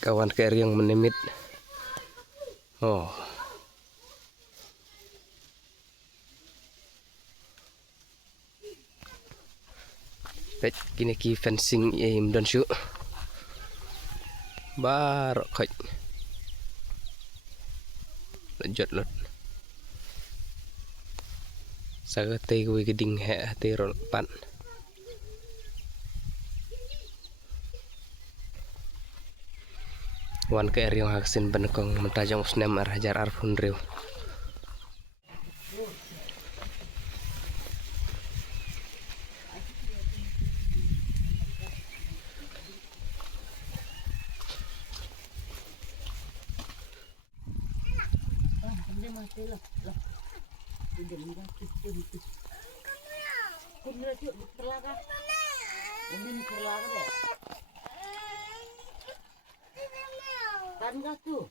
kawan KR yang menemit. Oh, baik kini ki fencing im dan syuk barok kai lanjut lot sagate gue geding he hati ron pan wan KR yang haksin benekong mentajang usnem arhajar arfun riu Kan enggak tuh.